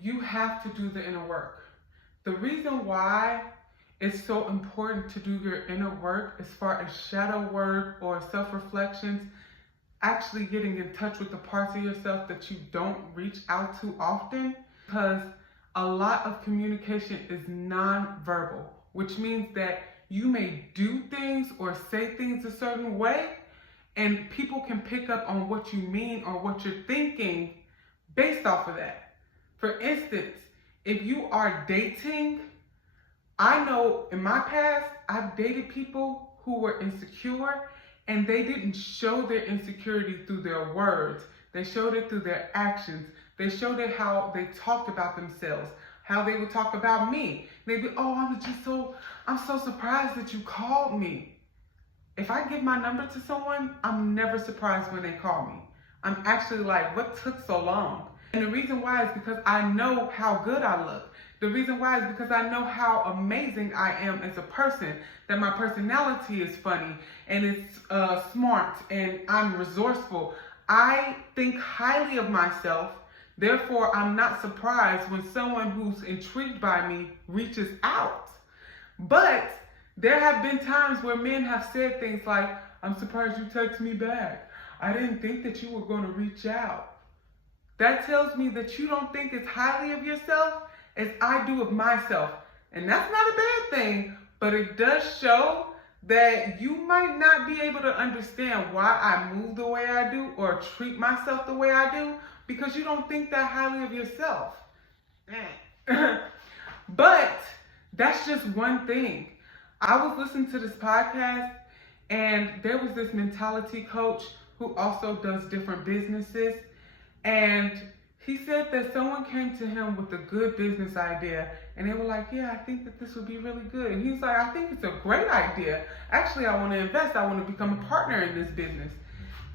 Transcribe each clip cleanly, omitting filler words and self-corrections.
you have to do the inner work. The reason why it's so important to do your inner work as far as shadow work or self-reflections, actually getting in touch with the parts of yourself that you don't reach out to often, because a lot of communication is non-verbal, which means that you may do things or say things a certain way, and people can pick up on what you mean or what you're thinking based off of that. For instance, if you are dating, I know in my past, I've dated people who were insecure, and they didn't show their insecurity through their words. They showed it through their actions. They showed it how they talked about themselves, how they would talk about me. They'd be, oh, I'm so surprised that you called me. If I give my number to someone, I'm never surprised when they call me. I'm actually like, what took so long? And the reason why is because I know how good I look. The reason why is because I know how amazing I am as a person, that my personality is funny and it's smart and I'm resourceful. I think highly of myself. Therefore, I'm not surprised when someone who's intrigued by me reaches out. But there have been times where men have said things like, I'm surprised you text me back. I didn't think that you were going to reach out. That tells me that you don't think as highly of yourself as I do of myself. And that's not a bad thing, but it does show that you might not be able to understand why I move the way I do or treat myself the way I do, because you don't think that highly of yourself. But that's just one thing. I was listening to this podcast, and there was this mentality coach who also does different businesses. And he said that someone came to him with a good business idea, and they were like, yeah, I think that this would be really good. And he's like, I think it's a great idea. Actually, I want to invest. I want to become a partner in this business.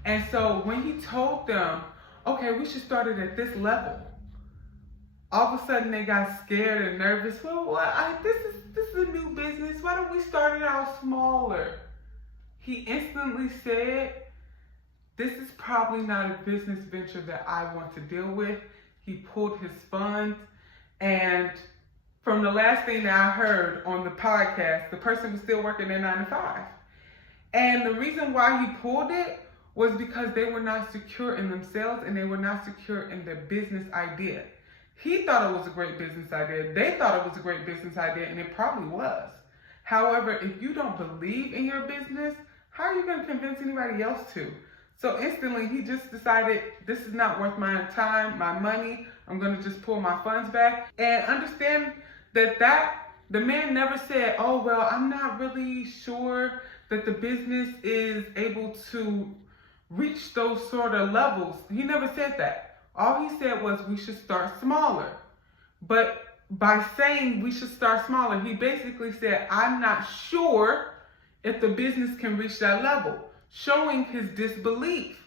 And so when he told them, okay, we should start it at this level, all of a sudden they got scared and nervous. Well, this is a new business. Why don't we start it out smaller? He instantly said, this is probably not a business venture that I want to deal with. He pulled his funds, and from the last thing that I heard on the podcast, the person was still working their 9 to 5. And the reason why he pulled it was because they were not secure in themselves and they were not secure in their business idea. He thought it was a great business idea. They thought it was a great business idea, and it probably was. However, if you don't believe in your business, how are you going to convince anybody else to? So instantly, he just decided, this is not worth my time, my money. I'm going to just pull my funds back. And understand that the man never said, oh, well, I'm not really sure that the business is able to reach those sort of levels. He never said that. All he said was we should start smaller. But by saying we should start smaller, he basically said, I'm not sure if the business can reach that level, showing his disbelief.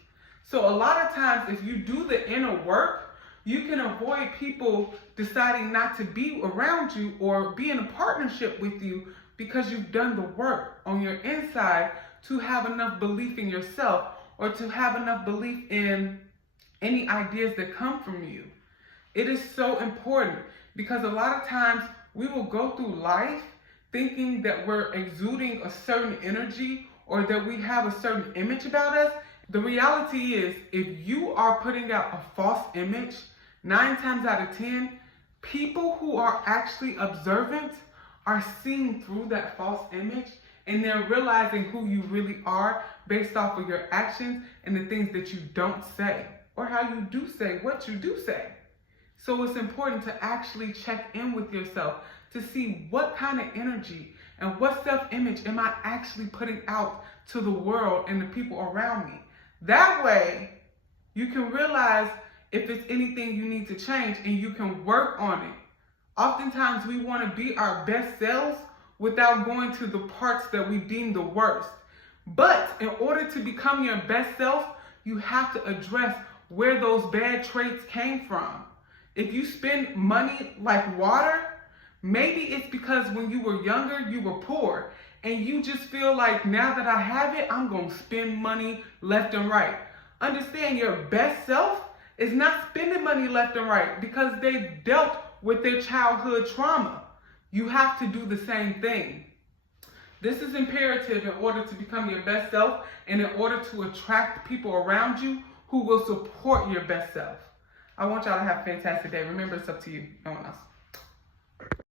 So a lot of times, if you do the inner work, you can avoid people deciding not to be around you or be in a partnership with you, because you've done the work on your inside to have enough belief in yourself or to have enough belief in any ideas that come from you. It is so important, because a lot of times we will go through life thinking that we're exuding a certain energy or that we have a certain image about us. The reality is, if you are putting out a false image, 9 times out of 10, people who are actually observant are seeing through that false image, and they're realizing who you really are based off of your actions and the things that you don't say, or how you do say what you do say. So it's important to actually check in with yourself to see what kind of energy and what self-image am I actually putting out to the world and the people around me. That way, you can realize if it's anything you need to change, and you can work on it. Oftentimes, we want to be our best selves without going to the parts that we deem the worst. But in order to become your best self, you have to address where those bad traits came from. If you spend money like water, maybe it's because when you were younger, you were poor, and you just feel like, now that I have it, I'm going to spend money left and right. Understand, your best self is not spending money left and right because they've dealt with their childhood trauma. You have to do the same thing. This is imperative in order to become your best self and in order to attract people around you who will support your best self. I want y'all to have a fantastic day. Remember, it's up to you, no one else.